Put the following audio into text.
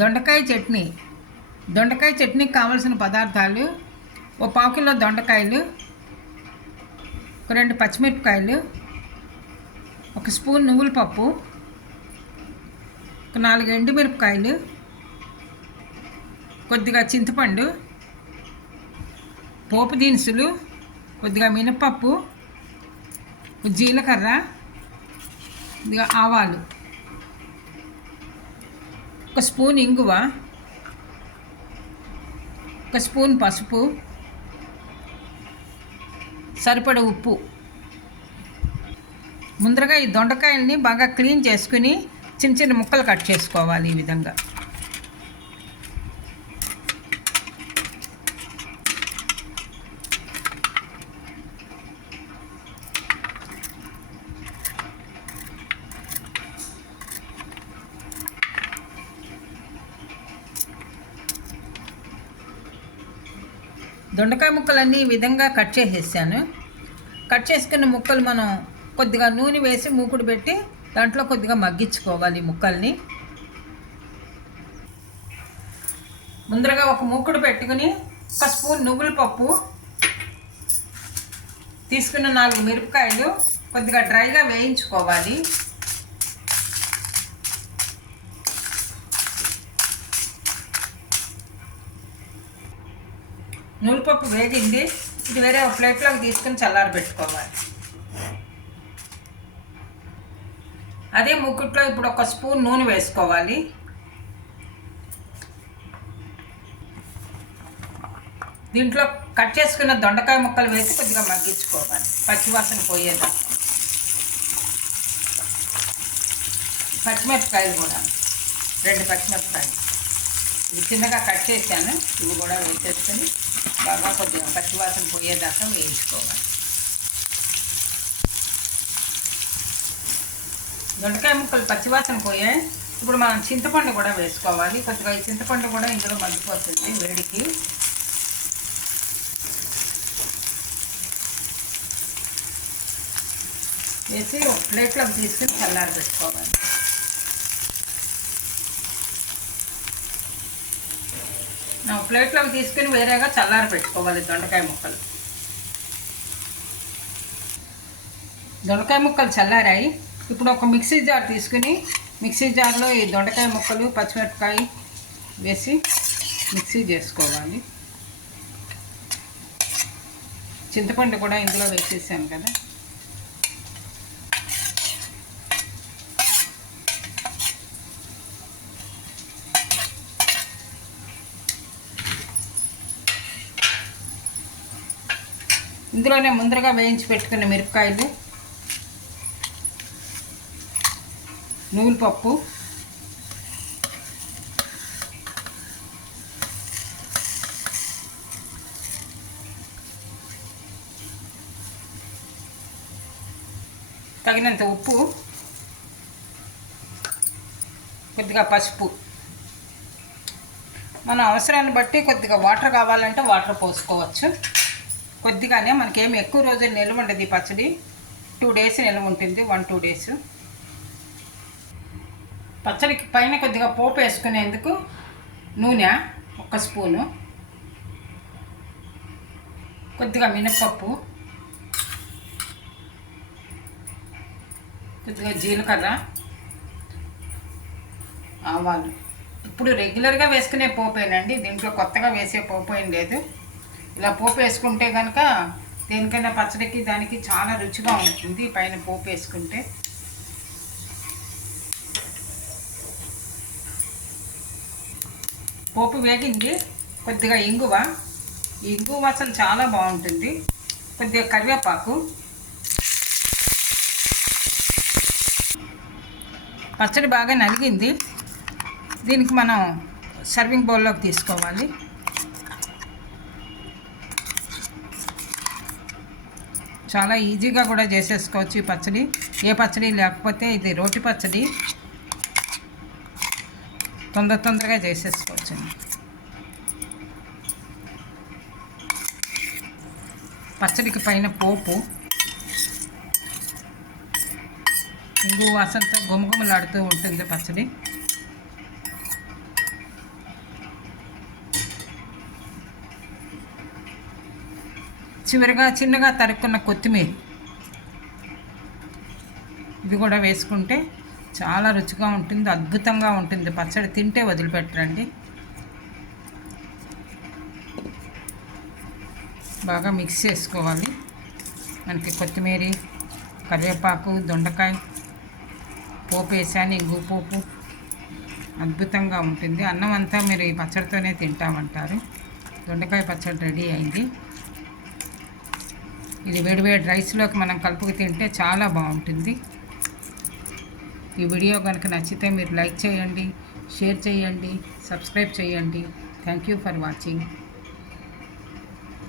దొండకాయ చట్నీ. దొండకాయ చట్నీకి కావలసిన పదార్థాలు ఓ పావు కిలో దొండకాయలు ఒక రెండు పచ్చిమిరపకాయలు ఒక స్పూన్ నువ్వుల పప్పు ఒక నాలుగు ఎండుమిరపకాయలు కొద్దిగా చింతపండు పోపు దినుసులు కొద్దిగా మినపప్పు జీలకర్ర కొద్దిగా ఆవాలు. ఒక స్పూన్ ఇంగువ ఒక స్పూన్ పసుపు సరిపడ ఉప్పు. ముందరగా ఈ దొండకాయల్ని బాగా క్లీన్ చేసుకుని చిన్న చిన్న ముక్కలు కట్ చేసుకోవాలి ఈ విధంగా. దొండకాయ ముక్కలన్నీ ఈ విధంగా కట్ చేసేసాను. కట్ చేసుకున్న ముక్కలు మనం కొద్దిగా నూనె వేసి మూకుడు పెట్టి దాంట్లో కొద్దిగా మగ్గించుకోవాలి ఈ ముక్కల్ని. ముందరగా ఒక మూకుడు పెట్టుకుని ఒక స్పూన్ నువ్వుల పప్పు తీసుకున్న నాలుగు మిరపకాయలు కొద్దిగా డ్రైగా వేయించుకోవాలి. నూనెపప్పు వేగింది. ఇది వేరే ఒక ప్లేట్లోకి తీసుకుని చల్లారి పెట్టుకోవాలి. అదే ముక్కుట్లో ఇప్పుడు ఒక స్పూన్ నూనె వేసుకోవాలి. దీంట్లో కట్ చేసుకున్న దొండకాయ ముక్కలు వేసి కొద్దిగా మగ్గించుకోవాలి. పచ్చివాసన పోయేదా పచ్చిమిరపకాయలు కూడా. రెండు పచ్చిమిరపకాయలు. ఇవి చిన్నగా కట్ చేశాను. ఇవి కూడా వేసేసుకొని బాగా కొద్దిగా పచ్చివాసన పోయేదాకా వేయించుకోవాలి. దొండకాయ ముక్కలు పచ్చివాసన పోయాయి ఇప్పుడు మనం చింతపండు కూడా వేసుకోవాలి. కొద్దిగా ఈ చింతపండు కూడా ఇందులో మగ్గిపోతుంది వేడికి. వేసి ఒక ప్లేట్లోకి తీసుకుని చల్లారి పెట్టుకోవాలి ప్లేట్లోకి తీసుకుని వేరేగా చల్లారి పెట్టుకోవాలి దొండకాయ ముక్కలు. దొండకాయ ముక్కలు చల్లారాయి. ఇప్పుడు ఒక మిక్సీ జార్ తీసుకుని మిక్సీ జార్లో ఈ దొండకాయ ముక్కలు పచ్చిమిరపకాయ వేసి మిక్సీ చేసుకోవాలి. చింతపండు కూడా ఇందులో వేసేసాను కదా. ఇందులోనే ముందరగా వేయించి పెట్టుకున్న మిరపకాయలు నూనె పప్పు తగినంత ఉప్పు కొద్దిగా పసుపు. మన అవసరాన్ని బట్టి కొద్దిగా వాటర్ కావాలంటే వాటర్ పోసుకోవచ్చు. కొద్దిగానే మనకేమి ఎక్కువ రోజులు నిల్వ ఉండదు ఈ పచ్చడి. టూ డేస్ నిల్వ ఉంటుంది వన్ టూ డేస్ పచ్చడికి పైన కొద్దిగా పోపు వేసుకునేందుకు నూనె ఒక స్పూను. కొద్దిగా మినపప్పు కొద్దిగా జీలకర్ర. ఆవాలు. ఇప్పుడు రెగ్యులర్గా వేసుకునే పోపేనండి దీంట్లో కొత్తగా వేసే పోపు ఏం లేదు. ఇలా పోపు వేసుకుంటే కనుక దేనికైనా పచ్చడికి దానికి చాలా రుచిగా ఉంటుంది పైన పోపు వేసుకుంటే. పోపు వేగింది కొద్దిగా ఇంగువ. ఇంగువ అసలు చాలా బాగుంటుంది. కొద్దిగా కరివేపాకు. పచ్చడి బాగా నలిగింది. దీనికి మనం సర్వింగ్ బౌల్లోకి తీసుకోవాలి. చాలా ఈజీగా కూడా చేసేసుకోవచ్చు ఈ పచ్చడి. ఏ పచ్చడి లేకపోతే ఇది రోటి పచ్చడి. తొందర తొందరగా చేసేసుకోవచ్చు. పచ్చడికి పైన పోపు. ఇంగు వాసనతో గుమగుమలాడుతూ ఉంటుంది పచ్చడి. చివరిగా చిన్నగా తరుక్కున్న కొత్తిమీర. ఇది కూడా వేసుకుంటే చాలా రుచిగా ఉంటుంది అద్భుతంగా ఉంటుంది. పచ్చడి తింటే వదిలిపెట్టరండి. బాగా మిక్స్ చేసుకోవాలి. మనకి కొత్తిమీర కరివేపాకు దొండకాయ పోపు వేసాను ఇంగు పోపు. అద్భుతంగా ఉంటుంది. అన్నం అంతా మీరు ఈ పచ్చడితోనే తింటామంటారు. దొండకాయ పచ్చడి రెడీ అయింది. ఇది వేడివేడి రైస్లోకి మనం కలుపుకు తింటే చాలా బాగుంటుంది. ఈ వీడియో కనుక నచ్చితే మీరు లైక్ చేయండి షేర్ చేయండి సబ్స్క్రైబ్ చేయండి. Thank you for watching